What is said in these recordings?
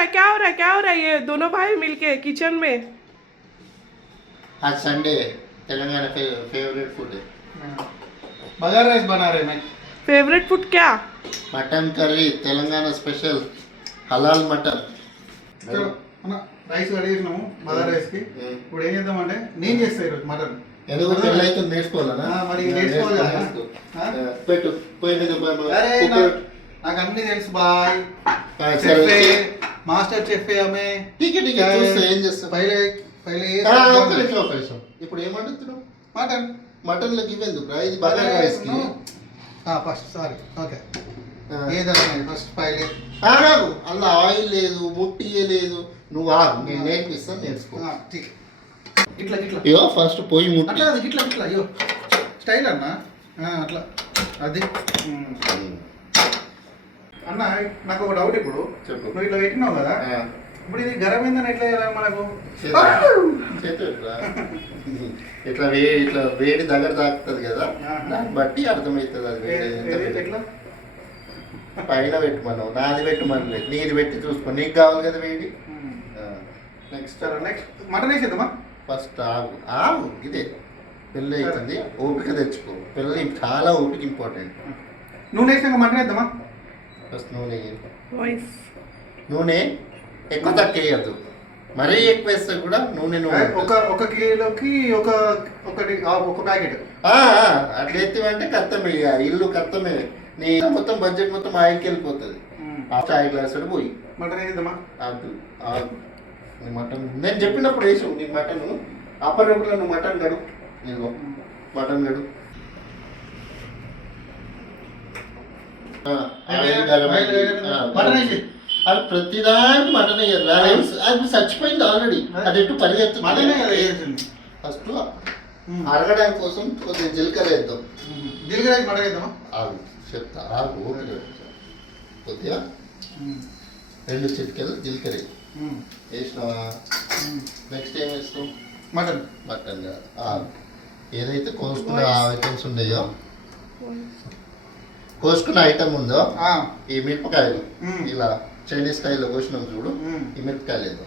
रहा है क्या हो रहा है क्या हो रहा है ये दोनों भाई मिलके किचन में आज संडे है तेलंगाना फेवरेट फूड है बगार राइस बना रहे मैं फेवरेट फूड क्या मटन कर्री तेलंगाना स्पेशल హలాల్ మటన్ చలో అన్న రైస్ రెడీ చేసినాము బగార్ రైస్ కి ఇప్పుడు ఏం చేద్దామంటే నేను చేస్తా ఈరోజు మటన్ ఎందుకు పెళ్ళైతే నేర్చుకోవాలనా మరి నేర్చుకోవాలి కదా పెట్టు పోయి మీద అరే నాకు అన్ని తెలుసు బాయ్ మాస్టర్ చెఫ్ హమే ఠీకే ఠీకే చూస్తా ఏం చేస్తా పైలే పైలే ఒక నిమిషం ఇప్పుడు ఏం వండుతున్నావు మటన్ మటన్ లోకి ఇవ్వేందుకు ఇది బగార్ రైస్ కి ఫస్ట్ సారీ ఓకే ఏదన్నా ఫస్ట్ పైలే ఆగు అలా ఆయిల్ లేదు ముట్టి లేదు నువ్వు ఆగు నేను నేర్పిస్తాను నేర్చుకో ఇట్లా ఇట్లా అయ్యో ఫస్ట్ పోయి ముట్టి అట్లా ఇట్లా ఇట్లా అయ్యో స్టైల్ అన్న అట్లా అది అన్న నాకు ఒక డౌట్ ఇప్పుడు చెప్పు నువ్వు ఇట్లా పెట్టినావు కదా ఇప్పుడు ఇది గరం ఏందని ఎట్లా చేయాలి మనకు ఇట్లా ఇట్లా వేడి దగ్గర తాకుతుంది కదా దాన్ని బట్టి అర్థమవుతుంది అది వేడి ఎట్లా పైన పెట్టమను నాది పెట్టమనలేదు నీది పెట్టి చూసుకో నీకు కావాలి కదా వేడి నెక్స్ట్ నెక్స్ట్ మటన్ వేసేద్దామా ఫస్ట్ ఆగు ఆగు ఇదే పెళ్ళి అవుతుంది ఓపిక తెచ్చుకో పెళ్ళి చాలా ఓపిక ఇంపార్టెంట్ నూనె వేసినాక మటన్ వేద్దామా ఫస్ట్ నూనె ఎక్కువ తక్కువ వేయద్దు మరీ ఎక్కువ వేస్తే కూడా నూనె ఒక కిలోకి ఒకటి ఒక ప్యాకెట్ అట్లా అంటే కత్తమే ఇల్లు కత్తమే నీ మొత్తం బడ్జెట్ మొత్తం ఆయిల్కి వెళ్ళిపోతుంది ఆ చాయ్ గ్లాస్ పోయి మటన్ వేద్దామా మటన్ నేను చెప్పినప్పుడు వేసావు నీ మటన్ అప్పటికప్పుడు నువ్వు మటన్ గడు నేను మటన్ గడు అది ప్రతిదానికి మటన్ వేయరు అది చచ్చిపోయింది ఆల్రెడీ అది ఎటు పరిగెత్తుంది ఫస్ట్ అరగడానికి కోసం కొద్దిగా జీలకర్ర వేద్దాం జీలకర్ర మటన్ వేద్దామా ఆగు చెప్తా ఆగు ఓకే కొద్దిగా 2 చిటికెలు జీలకర్ర వేసినావా నెక్స్ట్ ఏం వేస్తాం మటన్ మటన్ ఏదైతే కోసుకున్న ఐటమ్స్ ఉన్నాయో కోసుకున్న ఐటమ్ ఉందో ఈ మిరపకాయలు ఇలా చైనీస్ స్టైల్లో కోసినాం చూడు ఈ మిరపకాయలు ఏదో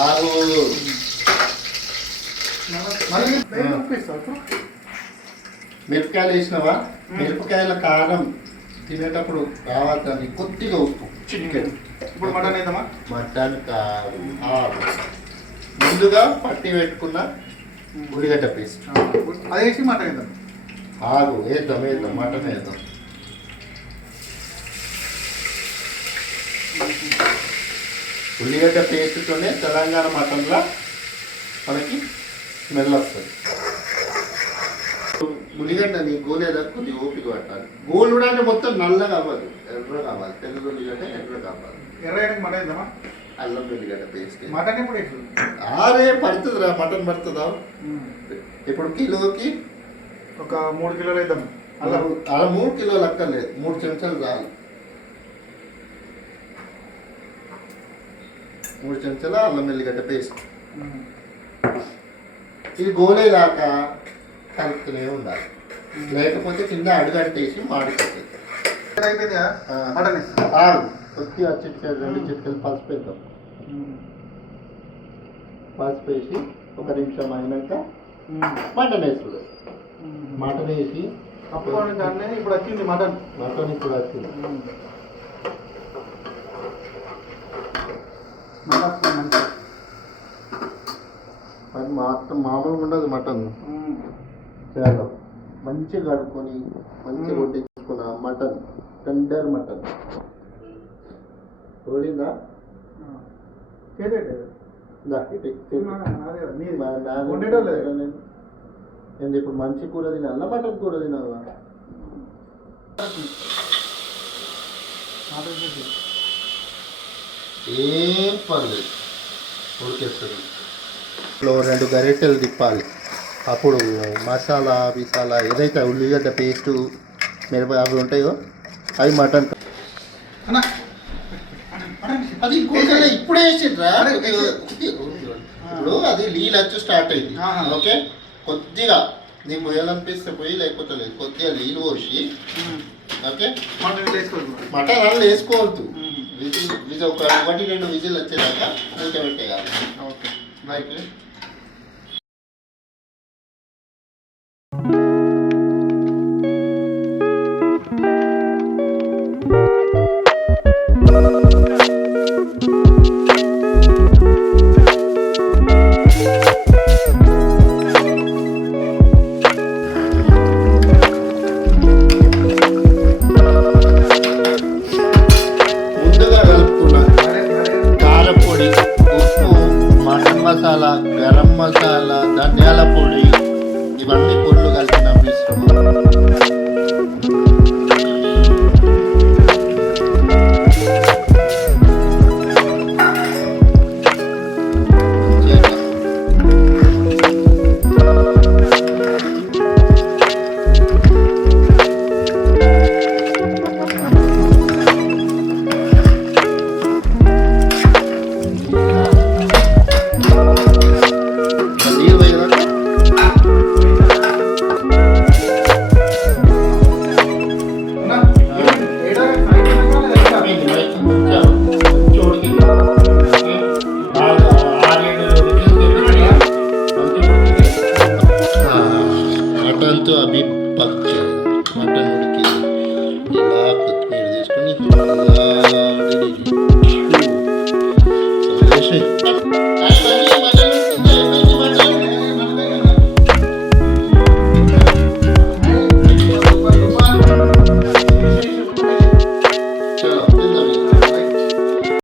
ఆగు మిరపకాయలు వేసినావా మిరపకాయల కారం తినేటప్పుడు రావాలి కొద్దిగా ఉప్పు చిటికెడు ఇప్పుడు మటన్ వేద్దామా మటన్ కాదు ముందుగా పట్టి పెట్టుకున్న ఉల్లిగడ్డ పేస్ట్ అది వేసి మటన్ వేద్దాం ఆగు వేద్దాం మటన్ వేద్దాం ఉల్లిగడ్డ పేస్ట్తోనే తెలంగాణ మటన్లా మనకి స్మెల్ వస్తుంది ఉల్లిగడ్డ నీ గోలేదా కొద్దిగా ఓపిక పట్టాలి గోలు అంటే మొత్తం నల్లగా అవ్వదు ఎర్ర కావాలి తెల్ల ఉల్లిగడ్డ ఎర్ర కావాలి ఎర్ర మటన్ వేద్దామా అల్లం ఉల్లిగడ్డ పేస్ట్ మటన్ ఎప్పుడు ఆరే పడుతుందిరా మటన్ పడుతుందా ఇప్పుడు కిలోకి ఒక 3 కిలోలు వేద్దాం అలా 3 కిలోలు అక్కర్లేదు 3 చెంచాలు చాలు 3 చెంచాల అల్లం వెల్లిగడ్డ పేస్ట్ ఇది గోలేదాకా కలుపుతూనే ఉండాలి లేకపోతే కింద అడుగంటేసి మాడిపోతుంది కొద్దిగా చిటికెలు 2 చిటికెలు పసుపు వేద్దాం పసుపు వేసి 1 నిమిషం అయినాక మటన్ వేస్తుంది మటన్ వేసి ఇప్పుడు వచ్చింది మటన్ ఇప్పుడు వచ్చింది అది మాత్రం మామూలుగా ఉండదు మటన్ చాలా మంచిగా కడుక్కొని మంచిగా కొట్టించుకున్న మటన్ టెండర్ మటన్ తోడిందా ఏంది ఇప్పుడు మంచి కూర తినాలా మటన్ కూర తినాలా ఏం పర్లేదు ఉడికేస్తుంది 2 గరిటెలు తిప్పాలి అప్పుడు మసాలా బిసాలా ఏదైతే ఉల్లిగడ్డ పేస్టు మిరప అవి ఉంటాయో అవి మటన్ అది ఇప్పుడే వేసిండ్రా ఇప్పుడు అది నీళ్ళు వచ్చి స్టార్ట్ అయింది ఓకే కొద్దిగా నీకు పోయాలనిపిస్తే పోయి లేకపోతే లేదు కొద్దిగా నీళ్ళు పోసి ఓకే మటన్ అలా వేసుకోవద్దు విజిల్ ఒక 1-2 విజిల్ వచ్చేదాకా మూత పెట్టేయాలి. Okay right. ముందుగా కలుపుకున్న కారపొడి, ఉప్పు, మటన్ మసాలా, గరం మసాలా, ధనియాల పొడి ఇవన్నీ పొడులు కలిపిన మిశ్రమం. నీళ్ళు వేయరాక అన్నా, ఏడా అయిపోయినాక లేదా? మటన్తో అవి పక్ మటన్ ఉడికి ఇలా కొత్తిమీర తీసుకొని